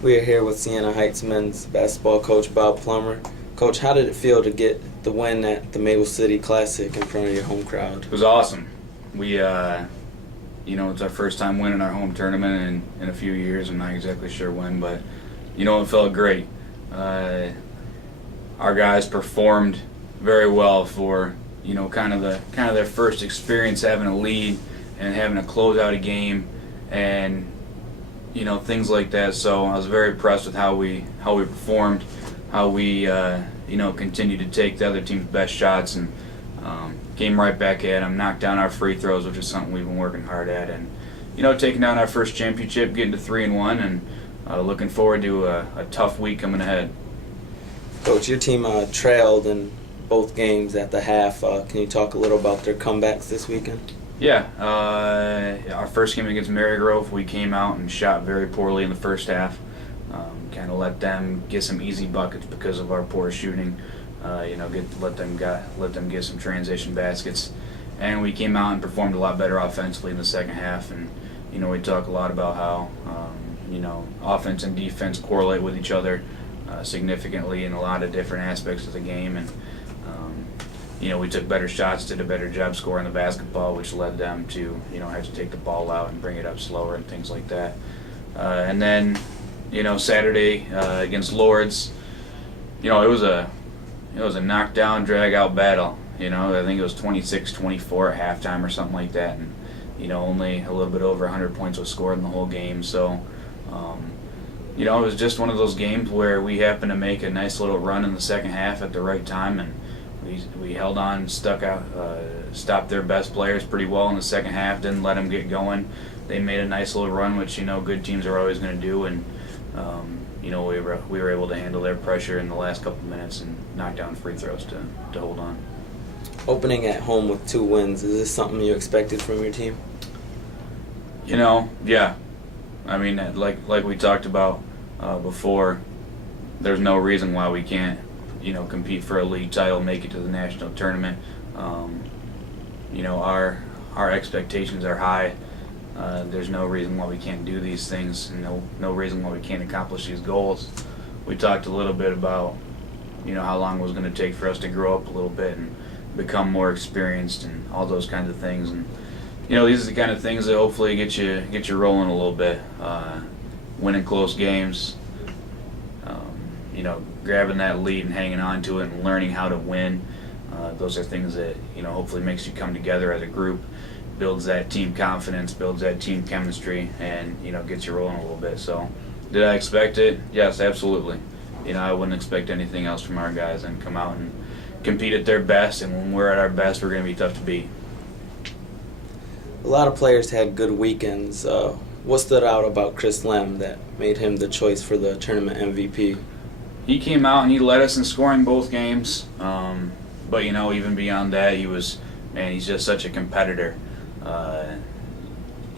We are here with Siena Heights men's basketball coach Bob Plummer. Coach, how did it feel to get the win at the Maple City Classic in front of your home crowd? It was awesome. We, it's our first time winning our home tournament in a few years. I'm not exactly sure when, but, it felt great. Our guys performed very well for, kind of their first experience having a lead and having to close out a game and, things like that. So I was very impressed with how we performed, how we, continued to take the other team's best shots and came right back at them, knocked down our free throws, which is something we've been working hard at, and taking down our first championship, getting to 3-1, and looking forward to a tough week coming ahead. Coach, your team trailed in both games at the half. Can you talk a little about their comebacks this weekend? Yeah, our first game against Marygrove, we came out and shot very poorly in the first half. Kind of let them get some easy buckets because of our poor shooting. Let them get some transition baskets, and we came out and performed a lot better offensively in the second half. And we talk a lot about how offense and defense correlate with each other significantly in a lot of different aspects of the game. And we took better shots, did a better job scoring the basketball, which led them to have to take the ball out and bring it up slower and things like that. And then Saturday against Lourdes, it was a knockdown, drag-out battle. I think it was 26-24 at halftime or something like that, and only a little bit over 100 points was scored in the whole game. So, it was just one of those games where we happened to make a nice little run in the second half at the right time, and we held on, stuck out, stopped their best players pretty well in the second half, didn't let them get going. They made a nice little run, which good teams are always going to do, and we were able to handle their pressure in the last couple of minutes and knock down free throws to hold on. Opening at home with 2 wins, is this something you expected from your team? Yeah. I mean, like we talked about before, there's no reason why we can't, compete for a league title, make it to the national tournament. Our expectations are high. There's no reason why we can't do these things, and no reason why we can't accomplish these goals. We talked a little bit about, how long it was going to take for us to grow up a little bit and become more experienced and all those kinds of things. And these are the kind of things that hopefully get you rolling a little bit. Winning close games, grabbing that lead and hanging on to it and learning how to win. Those are things that hopefully makes you come together as a group, builds that team confidence, builds that team chemistry, and gets you rolling a little bit. So, did I expect it? Yes, absolutely. I wouldn't expect anything else from our guys, and come out and compete at their best. And when we're at our best, we're going to be tough to beat. A lot of players had good weekends. What stood out about Chris Lem that made him the choice for the tournament MVP? He came out and he led us in scoring both games. But even beyond that, he's just such a competitor.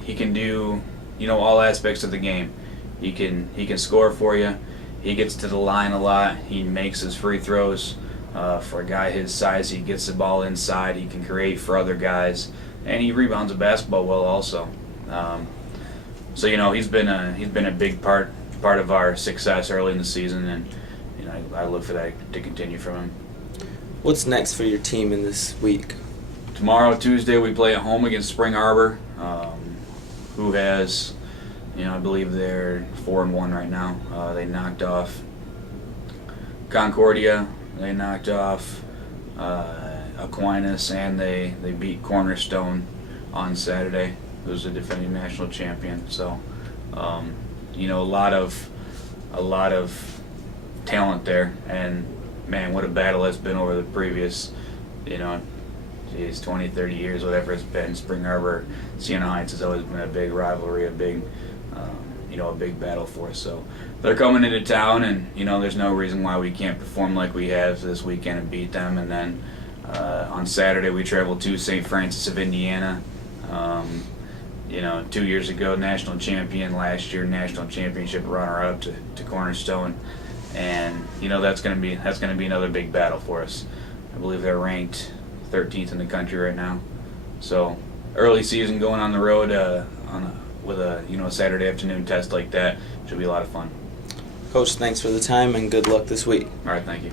He can do, all aspects of the game. He can score for you. He gets to the line a lot. He makes his free throws. For a guy his size, he gets the ball inside. He can create for other guys, and he rebounds the basketball well also. So he's been a big part of our success early in the season, and I look for that to continue from him. What's next for your team in this week? Tomorrow, Tuesday, we play at home against Spring Arbor, who has, I believe they're 4-1 right now. They knocked off Concordia, they knocked off Aquinas, and they beat Cornerstone on Saturday, who's the defending national champion. So, a lot of talent there, and man, what a battle it's been over the previous, 20, 30 years, whatever it's been. Spring Arbor, Siena Heights has always been a big rivalry, a big battle for us. So they're coming into town, and there's no reason why we can't perform like we have this weekend and beat them. And then on Saturday we travel to St. Francis of Indiana. 2 years ago, national champion. Last year, national championship runner-up to Cornerstone, and that's going to be another big battle for us. I believe they're ranked 13th in the country right now. So early season, going on the road with a Saturday afternoon test like that should be a lot of fun. Coach, thanks for the time and good luck this week. All right, thank you.